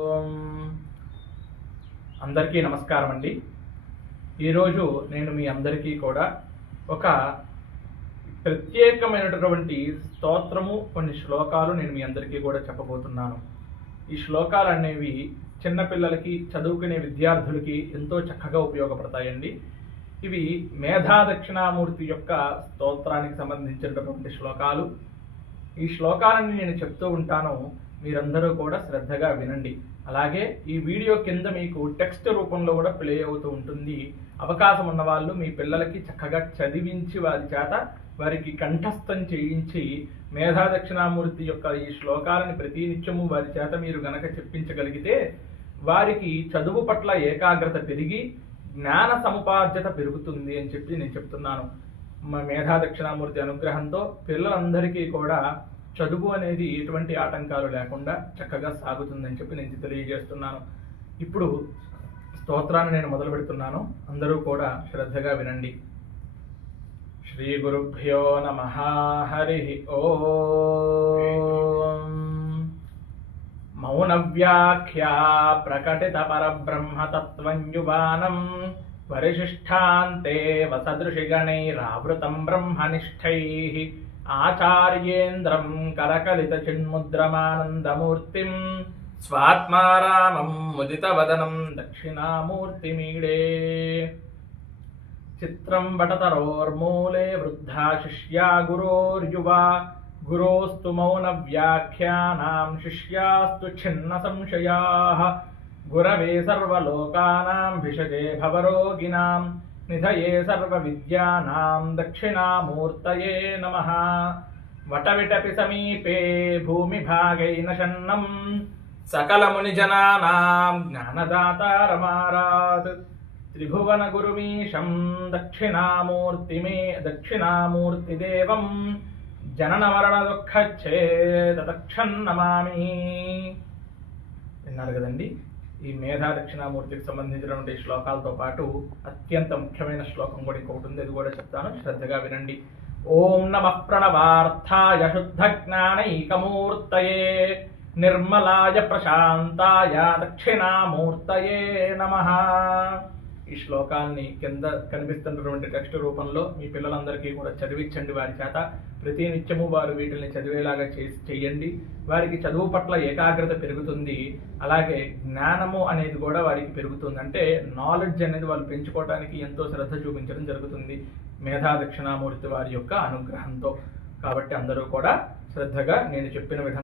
ఓం అందరికీ నమస్కారం అండి. ఈరోజు నేను మీ అందరికీ కూడా ఒక ప్రత్యేకమైనటువంటి స్తోత్రము, కొన్ని శ్లోకాలు నేను మీ అందరికీ కూడా చెప్పబోతున్నాను. ఈ శ్లోకాలు అనేవి చిన్నపిల్లలకి, చదువుకునే విద్యార్థులకి ఎంతో చక్కగా ఉపయోగపడతాయండి. ఇవి మేధా దక్షిణామూర్తి యొక్క స్తోత్రానికి సంబంధించినటువంటి శ్లోకాలు. ఈ శ్లోకాలని నేను చెప్తూ ఉంటాను, మీరందరూ కూడా శ్రద్ధగా వినండి. అలాగే ఈ వీడియో కింద మీకు టెక్స్ట్ రూపంలో కూడా ప్లే అవుతూ ఉంటుంది. అవకాశం ఉన్న వాళ్ళు మీ పిల్లలకి చక్కగా చదివించి వారికి కంఠస్థం చేయించి మేధా దక్షిణామూర్తి యొక్క ఈ శ్లోకాలను ప్రతినిత్యము వారి చేత మీరు గనక చెప్పించగలిగితే వారికి చదువు పట్ల ఏకాగ్రత పెరిగి జ్ఞాన సముపార్జత పెరుగుతుంది అని చెప్పి నేను చెప్తున్నాను. మేధా దక్షిణామూర్తి అనుగ్రహంతో పిల్లలందరికీ కూడా చదువు అనేది ఎటువంటి ఆటంకాలు లేకుండా చక్కగా సాగుతుందని చెప్పి నేను తెలియజేస్తున్నాను. ఇప్పుడు స్తోత్రాన్ని నేను మొదలు పెడుతున్నాను. అందరూ కూడా శ్రద్ధగా వినండి. శ్రీ గురుభ్యో నమః. హరి ఓం. మౌన వ్యాఖ్యా ప్రకటిత పరబ్రహ్మతత్వం యువానం వరిశిష్టాంతే వసదృశిగణైరావృతం బ్రహ్మనిష్టైః ఆచార్యేంద్రం కరకలిత చిన్ముద్రమానందమూర్తిం స్వాత్మారామం ముదితవదనం దక్షిణామూర్తిమీడే. చిత్రం వటతరోర్మూలే వృద్ధా శిష్యా గురోర్యువా గురోస్తు మౌన వ్యాఖ్యానాం శిష్యాస్తు ఛిన్న సంశయాః గురవే సర్వలోకానాం భిషజే భవరోగిణాం నిధయే సర్వ విద్యానాం దక్షిణామూర్తయే నమః. వటవిటపి సమీపే భూమిభాగైన షన్నం సకల మునిజనానాం జ్ఞానదాతారమారాత్ త్రిభువన గురుమీశం దక్షిణామూర్తిదేవం జనన మరణ దుఃఖచ్ఛేదతక్షన్నమామి. విన్నారు కదండి. ఈ మేధా దక్షిణామూర్తికి సంబంధించినటువంటి శ్లోకాలతో పాటు అత్యంత ముఖ్యమైన శ్లోకం కూడా ఇంకొకటి ఉంది, అది కూడా చెప్తాను, శ్రద్ధగా వినండి. ఓం నమః ప్రణవార్థాయ శుద్ధ జ్ఞానైకమూర్తయే నిర్మలాయ ప్రశాంతాయ దక్షిణామూర్తయే నమః. ఈ శ్లోకాల్ని కింద కనిపిస్తున్నటువంటి టెక్స్ట్ రూపంలో మీ పిల్లలందరికీ కూడా చదివించండి. వారి చేత ప్రతినిత్యము వారు వీటిని చదివేలాగా చేయండి. వారికి చదువు పట్ల ఏకాగ్రత పెరుగుతుంది. అలాగే జ్ఞానము అనేది కూడా వారికి పెరుగుతుంది. అంటే నాలెడ్జ్ అనేది వాళ్ళు పెంచుకోవడానికి ఎంతో శ్రద్ధ చూపించడం జరుగుతుంది మేధా దక్షిణామూర్తి వారి యొక్క అనుగ్రహంతో. కాబట్టి అందరూ కూడా శ్రద్ధగా నేను చెప్పిన విధంగా